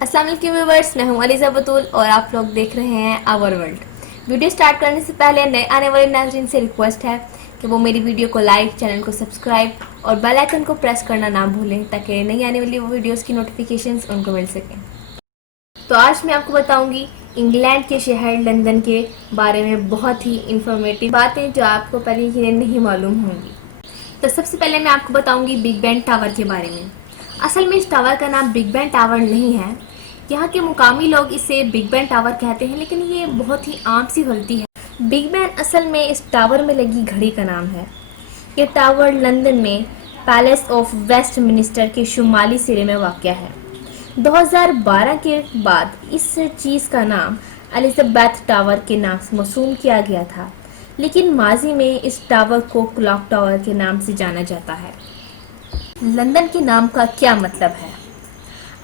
अस्सलाम वालेकुम व्यूअर्स, मैं हूं अलीज़ा बतूल और आप लोग देख रहे हैं आवर वर्ल्ड। वीडियो स्टार्ट करने से पहले नए आने वाले नाज़रीन से रिक्वेस्ट है कि वो मेरी वीडियो को लाइक, चैनल को सब्सक्राइब और बेल आइकन को प्रेस करना ना भूलें ताकि नई आने वाली वीडियोस की नोटिफिकेशंस उनको मिल सकें। तो आज मैं आपको बताऊंगी इंग्लैंड के शहर लंदन के बारे में बहुत ही इंफॉर्मेटिव बातें जो आपको पहले ही नहीं मालूम होंगी। तो सबसे पहले मैं आपको बताऊंगी बिग बेन टावर के बारे में। असल में इस टावर का नाम बिग बेन टावर नहीं है, यहाँ के मुकामी लोग इसे बिग बेन टावर कहते हैं, लेकिन ये बहुत ही आम सी गलती है। बिग बेन असल में इस टावर में लगी घड़ी का नाम है। ये टावर लंदन में पैलेस ऑफ वेस्ट मिनिस्टर के शुमाली सिरे में वाक़या है। 2012 के बाद इस चीज़ का नाम एलिजाबेथ टावर के नाम से मौसूम किया गया था, लेकिन माजी में इस टावर को क्लॉक टावर के नाम से जाना जाता है। लंदन के नाम का क्या मतलब है?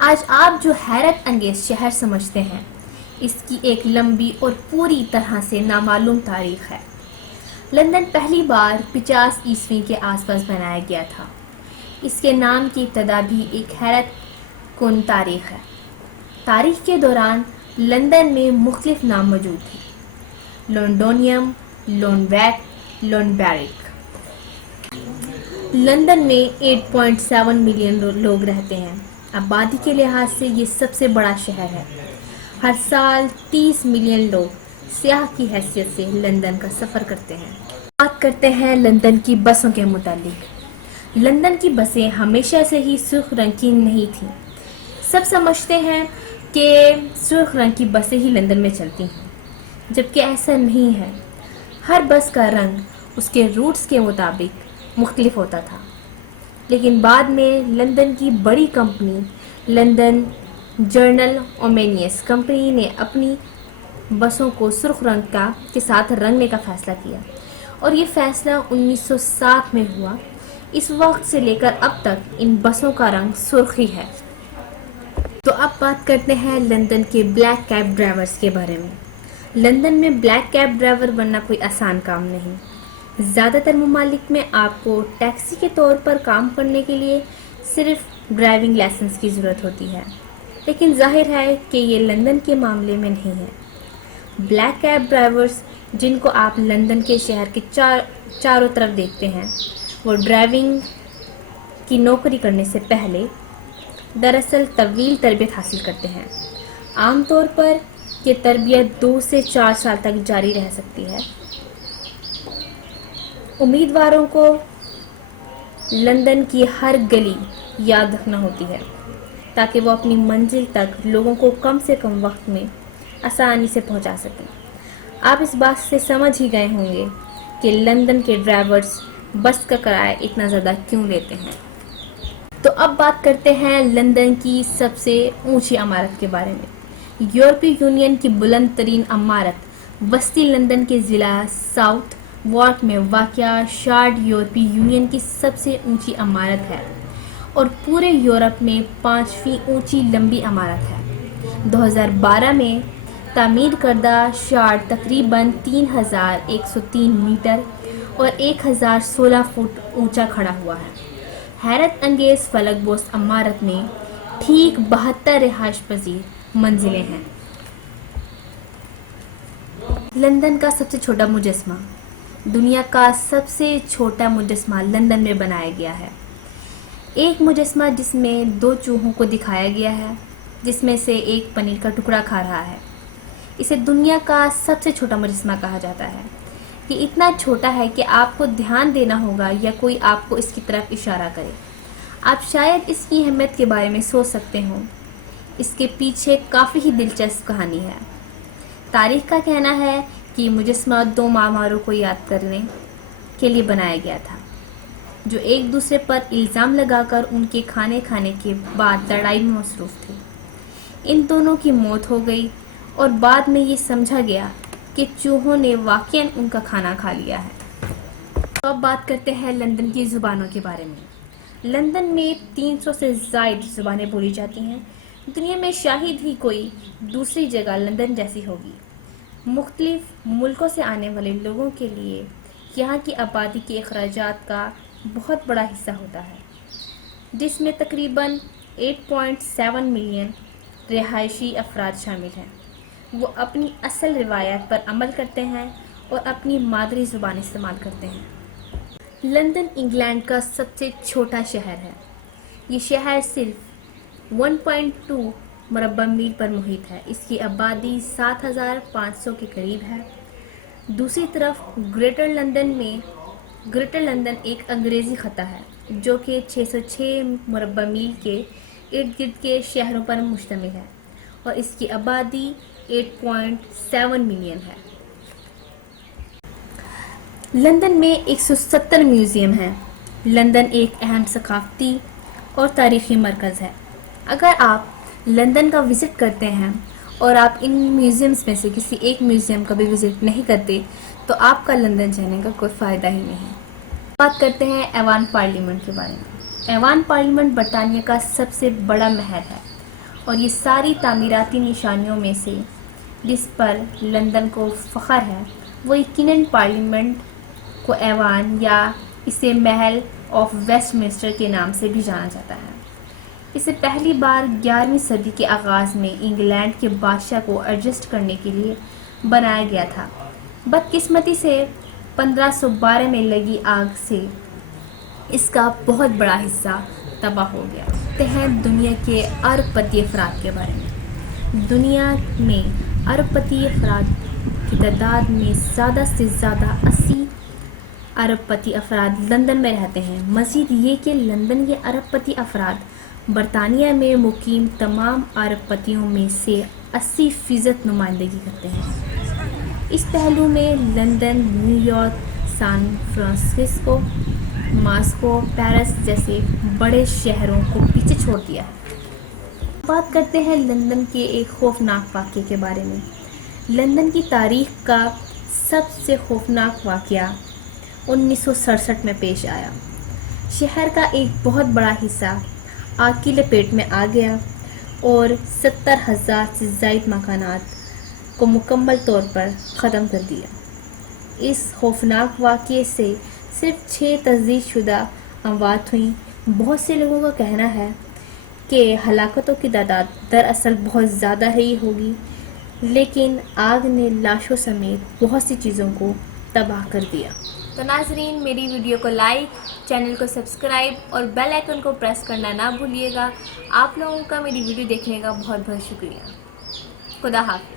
आज आप जो हैरत अंगेज शहर समझते हैं, इसकी एक लंबी और पूरी तरह से नामालूम तारीख है। लंदन पहली बार 50 ईस्वी के आसपास बनाया गया था। इसके नाम की इब्तदा भी एक हैरत कुन तारीख है। तारीख के दौरान लंदन में मुख्तलिफ नाम मौजूद थे: लोंडोनियम, लोनवैक, लोनबैरिक। लंदन में 8.7 मिलियन लोग रहते हैं। आबादी के लिहाज से ये सबसे बड़ा शहर है। हर साल 30 मिलियन लोग सियाह की हैसियत से लंदन का सफ़र करते हैं। बात करते हैं लंदन की बसों के मुतालिक। लंदन की बसें हमेशा से ही सुर्ख रंग की नहीं थीं। सब समझते हैं कि सुर्ख रंग की बसें ही लंदन में चलती हैं, जबकि ऐसा नहीं है। हर बस का रंग उसके रूट्स के मुताबिक मुख्तलिफ होता था, लेकिन बाद में लंदन की बड़ी कंपनी लंदन जर्नल ओमेनियस कंपनी ने अपनी बसों को सुर्ख रंग के साथ रंगने का फ़ैसला किया, और ये फ़ैसला 1907 में हुआ। इस वक्त से लेकर अब तक इन बसों का रंग सुर्ख ही है। तो अब बात करते हैं लंदन के ब्लैक कैब ड्राइवर्स के बारे में। लंदन में ब्लैक कैब ड्राइवर बनना कोई आसान काम नहीं। ज़्यादातर ममालिक में आपको टैक्सी के तौर पर काम करने के लिए सिर्फ ड्राइविंग लाइसेंस की ज़रूरत होती है, लेकिन जाहिर है कि ये लंदन के मामले में नहीं है। ब्लैक कैब ड्राइवर्स जिनको आप लंदन के शहर के चारों तरफ देखते हैं, वो ड्राइविंग की नौकरी करने से पहले दरअसल तवील तरबियत हासिल करते हैं। आमतौर पर ये तरबियत 2 से 4 साल तक जारी रह सकती है। उम्मीदवारों को लंदन की हर गली याद रखना होती है ताकि वो अपनी मंजिल तक लोगों को कम से कम वक्त में आसानी से पहुंचा सकें। आप इस बात से समझ ही गए होंगे कि लंदन के ड्राइवर्स बस का किराया इतना ज़्यादा क्यों लेते हैं। तो अब बात करते हैं लंदन की सबसे ऊंची इमारत के बारे में। यूरोपीय यूनियन की बुलंद तरीन इमारत वस्ती लंदन के ज़िला साउथ वॉर्क में वाक़या शार्ड यूरोपीय यूनियन की सबसे ऊंची इमारत है और पूरे यूरोप में 5वीं ऊंची लंबी इमारत है। 2012 में तामीर करदा शार्ड तकरीबन 3103 मीटर और 1016 फुट ऊंचा खड़ा हुआ है। हैरत अंगेज़ फलकबोस इमारत में ठीक 72 रिहाइश पजीर मंजिलें हैं। लंदन का सबसे छोटा मुजस्मा। दुनिया का सबसे छोटा मुजस्मा लंदन में बनाया गया है। एक मुजस्मा जिसमें 2 चूहों को दिखाया गया है, जिसमें से एक पनीर का टुकड़ा खा रहा है। इसे दुनिया का सबसे छोटा मुजस्मा कहा जाता है। ये इतना छोटा है कि आपको ध्यान देना होगा या कोई आपको इसकी तरफ इशारा करे। आप शायद इसकी अहमियत के बारे में सोच सकते हो। इसके पीछे काफ़ी ही दिलचस्प कहानी है। तारीख का कहना है कि मुजस्मा 2 मामारों को याद करने के लिए बनाया गया था, जो एक दूसरे पर इल्ज़ाम लगाकर उनके खाने के बाद लड़ाई में मसरूफ़ थे। इन दोनों की मौत हो गई और बाद में ये समझा गया कि चूहों ने वाक़ई उनका खाना खा लिया है। तो अब बात करते हैं लंदन की ज़ुबानों के बारे में। लंदन में 300 से ज़ायद ज़ुबानें बोली जाती हैं। दुनिया में शायद ही कोई दूसरी जगह लंदन जैसी होगी। मुख्तलिफ मुल्कों से आने वाले लोगों के लिए यहाँ की आबादी के अखराजात का बहुत बड़ा हिस्सा होता है, जिसमें तकरीबन 8.7 मिलियन رہائشی افراد شامل ہیں۔ وہ اپنی اصل روایات پر عمل کرتے ہیں اور اپنی مادری زبان استعمال کرتے ہیں۔ لندن انگلینڈ کا سب سے چھوٹا شہر ہے۔ یہ شہر صرف 1.2 مربع میل پر محیط ہے۔ اس کی آبادی 7,500 کے قریب ہے۔ دوسری طرف گریٹر لندن ایک انگریزی خطہ ہے جو کہ 606 مربع میل کے ارد گرد کے شہروں پر مشتمل ہے اور اس کی آبادی 8.7 ملین ہے۔ لندن میں 170 میوزیم ہیں۔ لندن ایک اہم ثقافتی اور تاریخی مرکز ہے۔ اگر آپ لندن کا وزٹ کرتے ہیں اور آپ ان میوزیمز میں سے کسی ایک میوزیم کا بھی وزٹ نہیں کرتے تو آپ کا لندن جانے کا کوئی فائدہ ہی نہیں۔ بات کرتے ہیں ایوان پارلیمنٹ کے بارے میں۔ ایوان پارلیمنٹ برطانیہ کا سب سے بڑا محل ہے اور یہ ساری تعمیراتی نشانیوں میں سے جس پر لندن کو فخر ہے وہ یقیناً پارلیمنٹ کو ایوان یا اسے محل آف ویسٹ منسٹر کے نام سے بھی جانا جاتا ہے۔ اسے پہلی بار 11ویں صدی کے آغاز میں انگلینڈ کے بادشاہ کو ایڈجسٹ کرنے کے لیے بنایا گیا تھا۔ بدقسمتی سے 1512 میں لگی آگ سے اس کا بہت بڑا حصہ تباہ ہو گیا۔ کہتے ہیں دنیا کے ارب پتی افراد کے بارے میں۔ دنیا میں ارب پتی افراد کی تعداد میں زیادہ سے زیادہ 80 ارب پتی افراد لندن میں رہتے ہیں۔ مزید یہ کہ لندن کے ارب پتی افراد برطانیہ میں مقیم تمام ارب پتیوں میں سے 80% نمائندگی کرتے ہیں۔ اس پہلو میں London, new York, San Francisco, Moscow, Paris جیسے بڑے شہروں کو پیچھے چھوڑ دیا ہے۔ بات کرتے ہیں لندن کے ایک خوفناک واقعے کے بارے میں۔ لندن کی تاریخ کا سب سے خوفناک واقعہ 1967 میں پیش آیا۔ شہر کا ایک بہت بڑا حصہ آگ کی لپیٹ میں آ گیا اور 70,000 سے زائد مکانات کو مکمل طور پر ختم کر دیا۔ اس خوفناک واقعے سے صرف 6 تجدید شدہ اموات ہوئیں۔ بہت سے لوگوں کا کہنا ہے کہ ہلاکتوں کی تعداد دراصل بہت زیادہ رہی ہوگی، لیکن آگ نے لاشوں سمیت بہت سی چیزوں کو تباہ کر دیا۔ تو ناظرین، میری ویڈیو کو لائک، چینل کو سبسکرائب اور بیل آئیکن کو پریس کرنا نہ بھولیے گا۔ آپ لوگوں کا میری ویڈیو دیکھنے کا بہت بہت شکریہ۔ خدا حافظ۔